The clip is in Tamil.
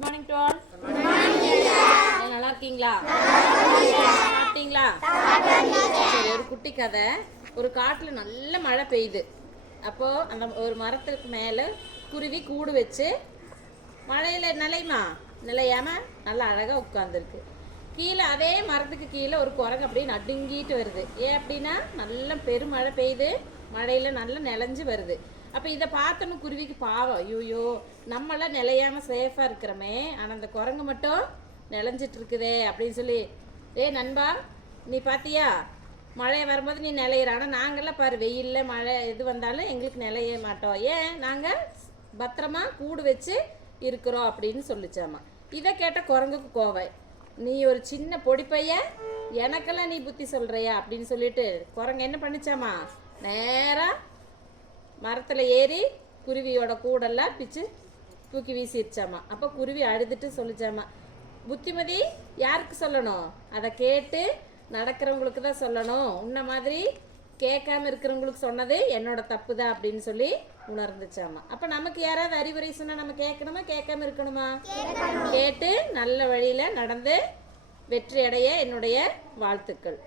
Good morning to all. நல்லா இருக்கீங்களா? சாப்பிட்டீங்களா? சரி, ஒரு குட்டி கதை. ஒரு காட்டில் நல்ல மழை பெய்யுது. அப்போது அந்த ஒரு மரத்துக்கு மேலே குருவி கூடு வச்சு மழையில் நிலையாமல் நல்லா அழகாக உட்காந்துருக்கு. கீழே அதே மரத்துக்கு கீழே ஒரு குரங்கு அப்படியே நடுங்கிட்டு வருது. ஏன் அப்படின்னா நல்ல பெருமழை பெய்யுது, மழையில் நல்லா நிலஞ்சி வருது. அப்போ இதை பார்த்தோன்னு குருவிக்கு பாவம், ஐயோயோ நம்மளாம் நிலையாமல் சேஃபாக இருக்கிறோமே, ஆனால் அந்த குரங்கு மட்டும் நிலஞ்சிட்டு இருக்குதே அப்படின்னு சொல்லி, நண்பா நீ பார்த்தியா மழை வரும்போது நீ நிலையிற, ஆனால் நாங்கள்லாம் பாரு வெயிலில் மழை இது வந்தாலும் எங்களுக்கு நிலைய மாட்டோம், ஏன் நாங்கள் பத்திரமா கூடு வச்சு இருக்கிறோம் அப்படின்னு சொல்லிச்சாமா. இதை கேட்ட குரங்குக்கு கோவம், நீ ஒரு சின்ன பொடி பையன் எனக்கெல்லாம் நீ புத்தி சொல்கிறியா அப்படின்னு சொல்லிட்டு குரங்கு என்ன பண்ணிச்சாமா, நேராக மரத்தில் ஏறி குருவியோட கூடெல்லாம் பிச்சு தூக்கி வீசிடுச்சாமா. அப்போ குருவி அழுதுட்டு சொல்லிச்சாமா, புத்திமதி யாருக்கு சொல்லணும், அதை கேட்டு நடக்கிறவங்களுக்கு தான் சொல்லணும், உன்ன மாதிரி கேட்காம இருக்கிறவங்களுக்கு சொன்னது என்னோட தப்பு தான் அப்படின்னு சொல்லி உணர்ந்துச்சாமா. அப்போ நமக்கு யாராவது அறிவுரை சொன்னால் நம்ம கேட்கணுமா கேட்காம இருக்கணுமா? கேட்டு நல்ல வழியில் நடந்து வெற்றி அடைய என்னுடைய வாழ்த்துக்கள்.